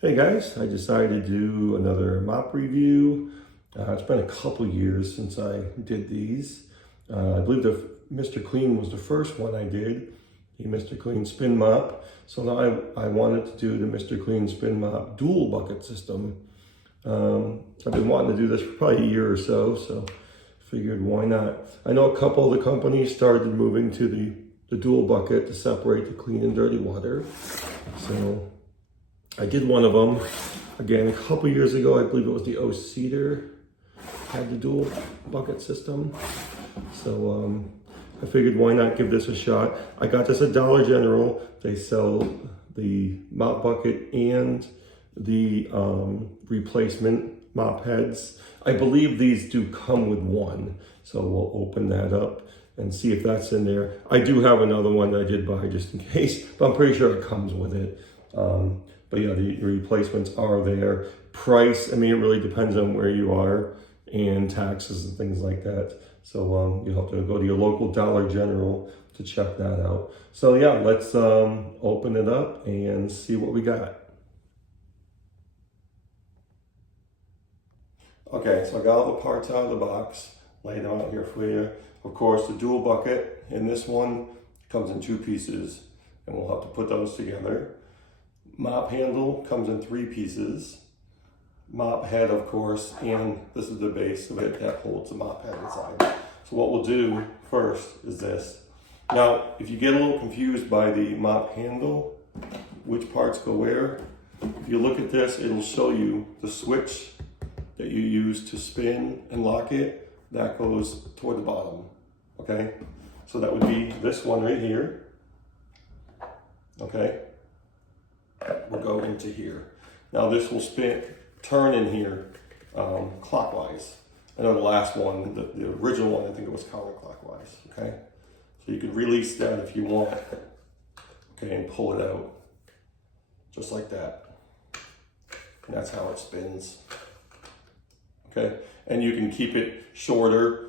Hey guys, I decided to do another mop review. It's been a couple years since I did these. I believe the Mr. Clean was the first one I did, the Mr. Clean Spin Mop. So now I wanted to do the Mr. Clean Spin Mop dual bucket system. I've been wanting to do this for probably a year or so figured why not. I know a couple of the companies started moving to the dual bucket to separate the clean and dirty water. So I did one of them, again, a couple years ago. I believe it was the O Cedar, had the dual bucket system. So I figured why not give this a shot. I got this at Dollar General. They sell the mop bucket and the replacement mop heads. I believe these do come with one. So we'll open that up and see if that's in there. I do have another one that I did buy just in case, but I'm pretty sure it comes with it. But yeah, the replacements are there. Price, I mean, it really depends on where you are and taxes and things like that. So you'll have to go to your local Dollar General to check that out. So yeah, let's open it up and see what we got. Okay, so I got all the parts out of the box, laid them out here for you. Of course, the dual bucket in this one comes in 2 pieces, and we'll have to put those together. Mop handle comes in 3 pieces. Mop head, of course, and this is the base of it that holds the mop head inside. So what we'll do first is this. Now, if you get a little confused by the mop handle, which parts go where, if you look at this, it'll show you the switch that you use to spin and lock it. That goes toward the bottom, okay? So that would be this one right here, okay? Will go into here. Now this will turn in here clockwise. I know the last one, the original one, I think it was counterclockwise, okay? So you could release that if you want, okay, and pull it out, just like that. And that's how it spins, okay? And you can keep it shorter,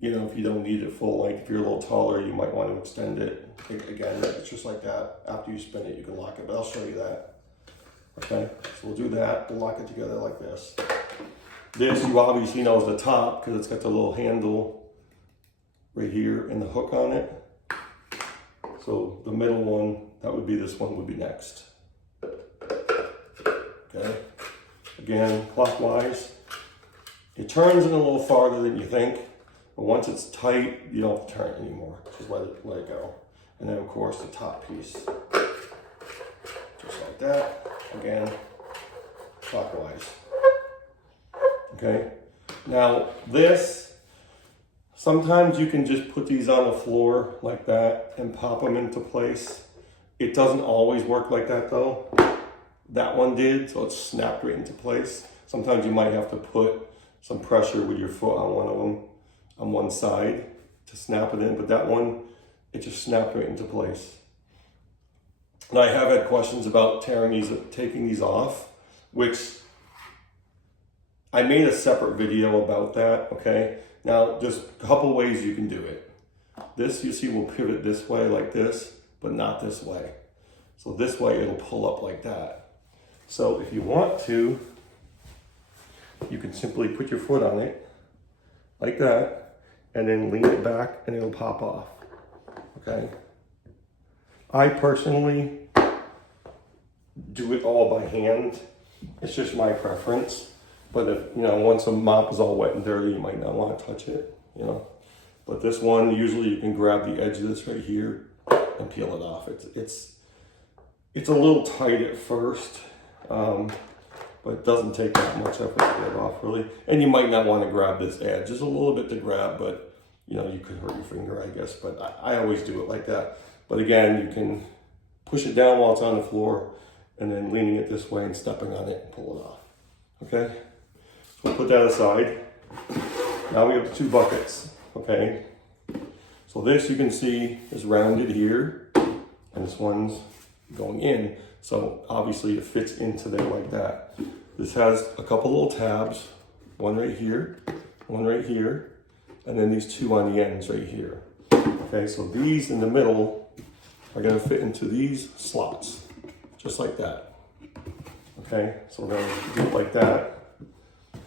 you know, if you don't need it full length. If you're a little taller, you might want to extend it. Again, it's just like that. After you spin it, you can lock it, but I'll show you that. Okay, so we'll do that. We'll lock it together like this. This, you obviously know, is the top because it's got the little handle right here and the hook on it. So the middle one, that would be this one, would be next. Okay, again, clockwise. It turns in a little farther than you think, but once it's tight, you don't have to turn it anymore. Just let it go. And then, of course, the top piece, just like that. Again, clockwise. Okay. Now this, sometimes you can just put these on the floor like that and pop them into place. It doesn't always work like that though. That one did, so it snapped right into place. Sometimes you might have to put some pressure with your foot on one of them, on one side to snap it in, but that one, it just snapped right into place. And I have had questions about taking these off, which I made a separate video about that, okay? Now, there's a couple ways you can do it. This, you see, will pivot this way like this, but not this way. So this way, it'll pull up like that. So if you want to, you can simply put your foot on it like that, and then lean it back and it'll pop off, okay? I personally do it all by hand. It's just my preference. But if, you know, once a mop is all wet and dirty, you might not want to touch it, you know. But this one, usually you can grab the edge of this right here and peel it off. It's a little tight at first, but it doesn't take that much effort to get it off, really. And you might not want to grab this edge. Just a little bit to grab, but, you know, you could hurt your finger, I guess. But I always do it like that. But again, you can push it down while it's on the floor and then leaning it this way and stepping on it and pull it off, okay? So we'll put that aside. Now we have the 2 buckets, okay? So this, you can see, is rounded here, and this one's going in. So obviously it fits into there like that. This has a couple little tabs, one right here, and then these 2 on the ends right here. Okay, so these in the middle are gonna fit into these slots, just like that. Okay, so we're gonna do it like that.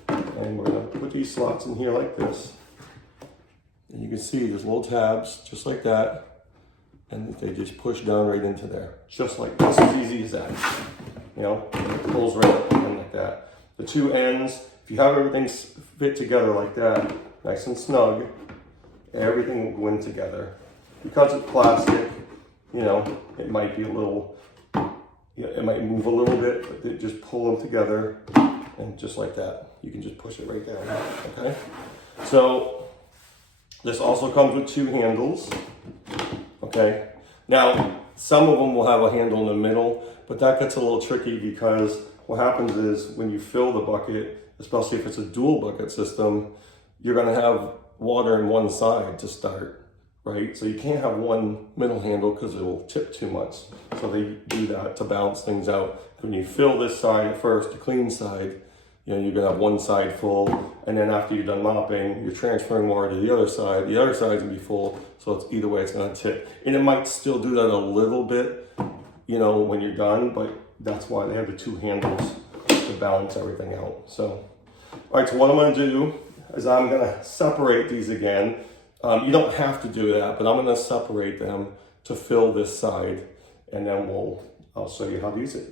And we're gonna put these slots in here like this. And you can see there's little tabs, just like that. And they just push down right into there. Just like this, as easy as that. You know, and it pulls right up in like that. The two ends, if you have everything fit together like that, nice and snug, everything will go in together. Because it's plastic, you know, it might be a little, it might move a little bit, but they just pull them together, and just like that, you can just push it right down, okay? So, this also comes with two handles, okay? Now, some of them will have a handle in the middle, but that gets a little tricky because what happens is when you fill the bucket, especially if it's a dual bucket system, you're gonna have water in one side to start, right? So you can't have one middle handle because it will tip too much. So they do that to balance things out. When you fill this side at first, the clean side, you know, you're gonna have one side full, and then after you're done mopping, you're transferring water to the other side side's gonna be full, so it's either way it's gonna tip. And it might still do that a little bit, you know, when you're done, but that's why they have the two handles to balance everything out. So, all right, so what I'm gonna do is I'm gonna separate these again. You don't have to do that, but I'm gonna separate them to fill this side, and then I'll show you how to use it.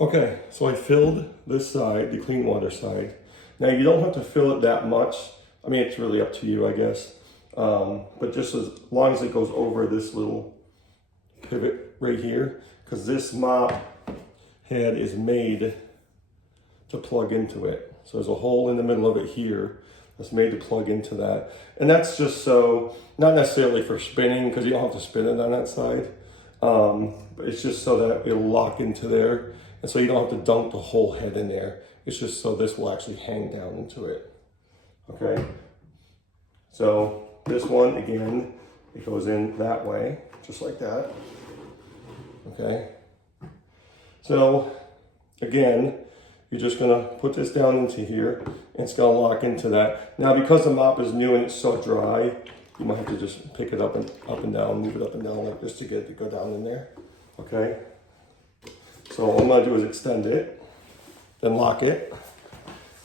Okay, so I filled this side, the clean water side. Now you don't have to fill it that much. I mean, it's really up to you, I guess. But just as long as it goes over this little pivot right here, because this mop head is made to plug into it. So there's a hole in the middle of it here that's made to plug into that. And that's just so, not necessarily for spinning, because you don't have to spin it on that side. But it's just so that it'll lock into there. And so you don't have to dunk the whole head in there. It's just so this will actually hang down into it. Okay? So this one, again, it goes in that way, just like that. Okay? So, again, you're just gonna put this down into here, and it's gonna lock into that. Now, because the mop is new and it's so dry, you might have to just pick it up and down, move it up and down like this to get it to go down in there. Okay? So what I'm gonna do is extend it, then lock it.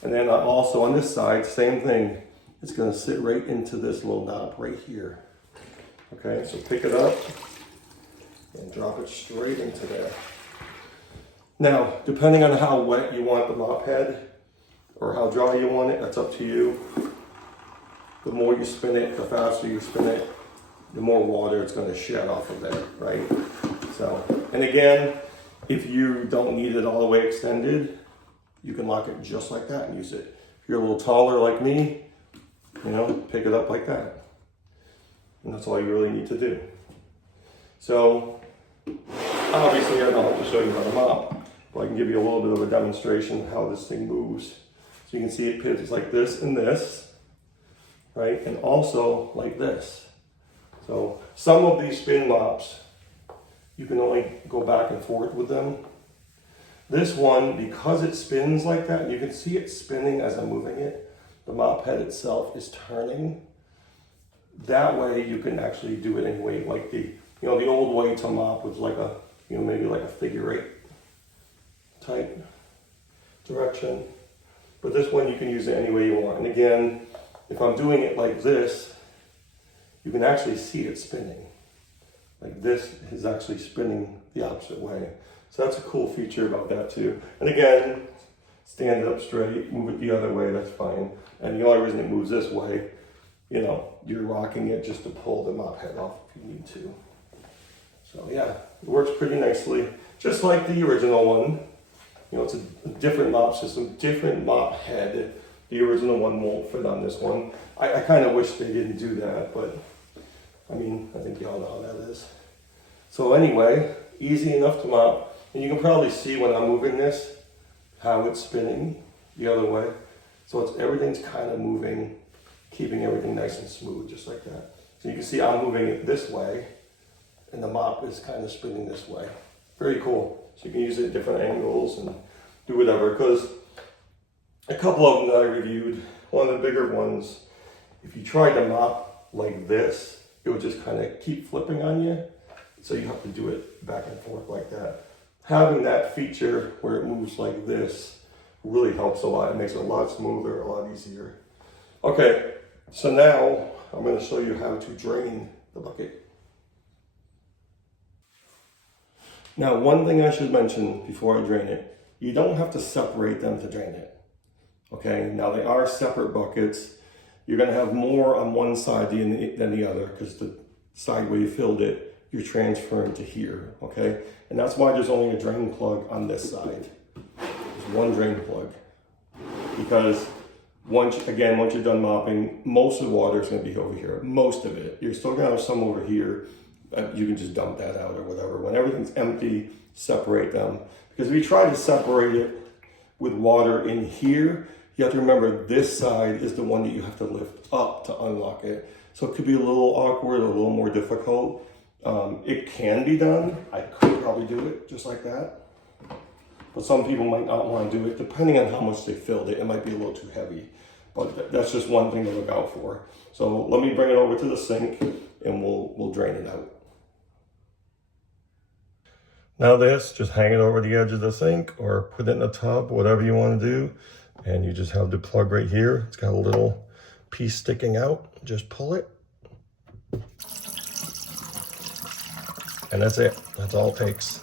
And then also on this side, same thing. It's gonna sit right into this little knob right here. Okay, so pick it up and drop it straight into there. Now, depending on how wet you want the mop head or how dry you want it, that's up to you. The more you spin it, the faster you spin it, the more water it's gonna shed off of there, right? So, and again, if you don't need it all the way extended, you can lock it just like that and use it. If you're a little taller like me, you know, pick it up like that. And that's all you really need to do. So, obviously I don't have to show you how to mop, but I can give you a little bit of a demonstration of how this thing moves. So you can see it pivots like this and this, right? And also like this. So some of these spin mops, you can only go back and forth with them. This one, because it spins like that, you can see it spinning as I'm moving it. The mop head itself is turning. That way you can actually do it any way, like the old way to mop was like a, maybe like a figure eight type direction. But this one you can use it any way you want. And again, if I'm doing it like this, you can actually see it spinning. Like this is actually spinning the opposite way. So that's a cool feature about that too. And again, stand it up straight, move it the other way, that's fine. And the only reason it moves this way, you're rocking it just to pull the mop head off if you need to. So yeah, it works pretty nicely. Just like the original one. It's a different mop system, different mop head. The original one won't fit on this one. I kind of wish they didn't do that, but I mean, I think y'all know how that is. So anyway, easy enough to mop. And you can probably see when I'm moving this, how it's spinning the other way. So everything's kind of moving, keeping everything nice and smooth, just like that. So you can see I'm moving it this way, and the mop is kind of spinning this way. Very cool. So you can use it at different angles and do whatever. Because a couple of them that I reviewed, one of the bigger ones, if you tried to mop like this, it would just kind of keep flipping on you. so you have to do it back and forth like that. Having that feature where it moves like this really helps a lot. It makes it a lot smoother, a lot easier. Okay, so now I'm going to show you how to drain the bucket. Now, one thing I should mention before I drain it, you don't have to separate them to drain it. Okay, now they are separate buckets. You're going to have more on one side than the other because the side where you filled it, you're transferring to here, okay? And that's why there's only a drain plug on this side. There's one drain plug. Because once you're done mopping, most of the water is going to be over here. Most of it. You're still going to have some over here. You can just dump that out or whatever. When everything's empty, separate them. Because if you try to separate it with water in here, you have to remember this side is the one that you have to lift up to unlock it. So it could be a little awkward, a little more difficult. It can be done. I could probably do it just like that. But some people might not want to do it, depending on how much they filled it. It might be a little too heavy. But that's just one thing to look out for. So let me bring it over to the sink and we'll drain it out. Now this, just hang it over the edge of the sink or put it in a tub, whatever you want to do. And you just have the plug right here. It's got a little piece sticking out. Just pull it. And that's it. That's all it takes.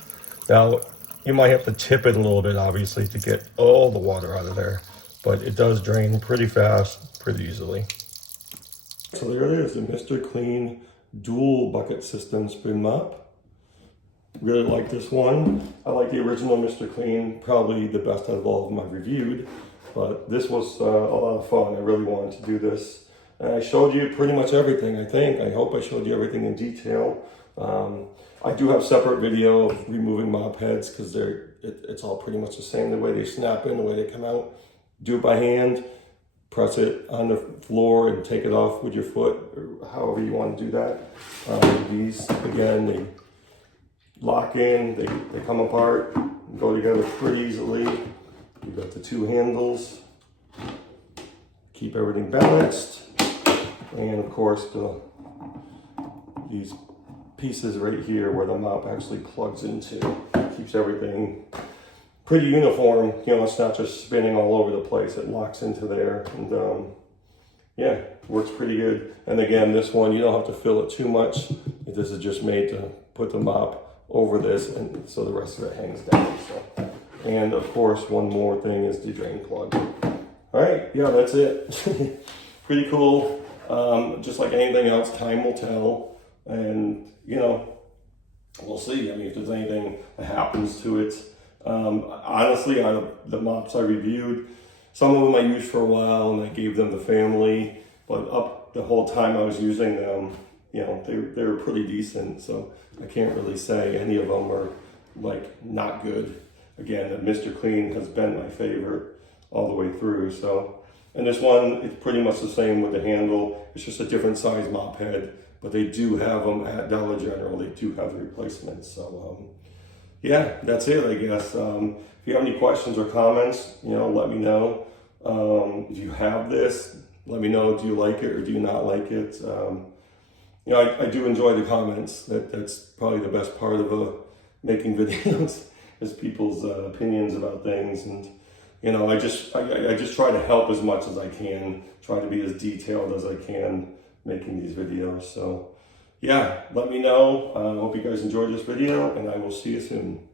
Now, you might have to tip it a little bit, obviously, to get all the water out of there. But it does drain pretty fast, pretty easily. So there it is, the Mr. Clean dual bucket system spin mop. Really like this one. I like the original Mr. Clean, probably the best out of all of them I've reviewed. But this was a lot of fun. I really wanted to do this. And I showed you pretty much everything, I think. I hope I showed you everything in detail. I do have separate video of removing mop heads because it's all pretty much the same. The way they snap in, the way they come out. Do it by hand. Press it on the floor and take it off with your foot, or however you want to do that. These, again, they lock in, they come apart, go together pretty easily. You've got the two handles, keep everything balanced, and of course these pieces right here where the mop actually plugs into, keeps everything pretty uniform. You know, it's not just spinning all over the place, it locks into there, and yeah, works pretty good. And again, this one, you don't have to fill it too much. This is just made to put the mop over this, and so the rest of it hangs down. So. And of course, one more thing is the drain plug. All right, yeah, that's it. Pretty cool. Just like anything else, time will tell. And, you know, we'll see. I mean, if there's anything that happens to it. Honestly, out of the mops I reviewed, some of them I used for a while and I gave them to family. But up the whole time I was using them, you know, they were pretty decent. So I can't really say any of them are, like, not good. Again, Mr. Clean has been my favorite all the way through. So, and this one, it's pretty much the same with the handle. It's just a different size mop head, but they do have them at Dollar General. They do have the replacements. So, yeah, that's it, I guess. If you have any questions or comments, you know, let me know. If you have this, let me know. Do you like it or do you not like it? You know, I do enjoy the comments. That's probably the best part of making videos. Is people's opinions about things, and you know, I just try to help as much as I can, try to be as detailed as I can making these videos. So yeah, let me know. I hope you guys enjoyed this video, and I will see you soon.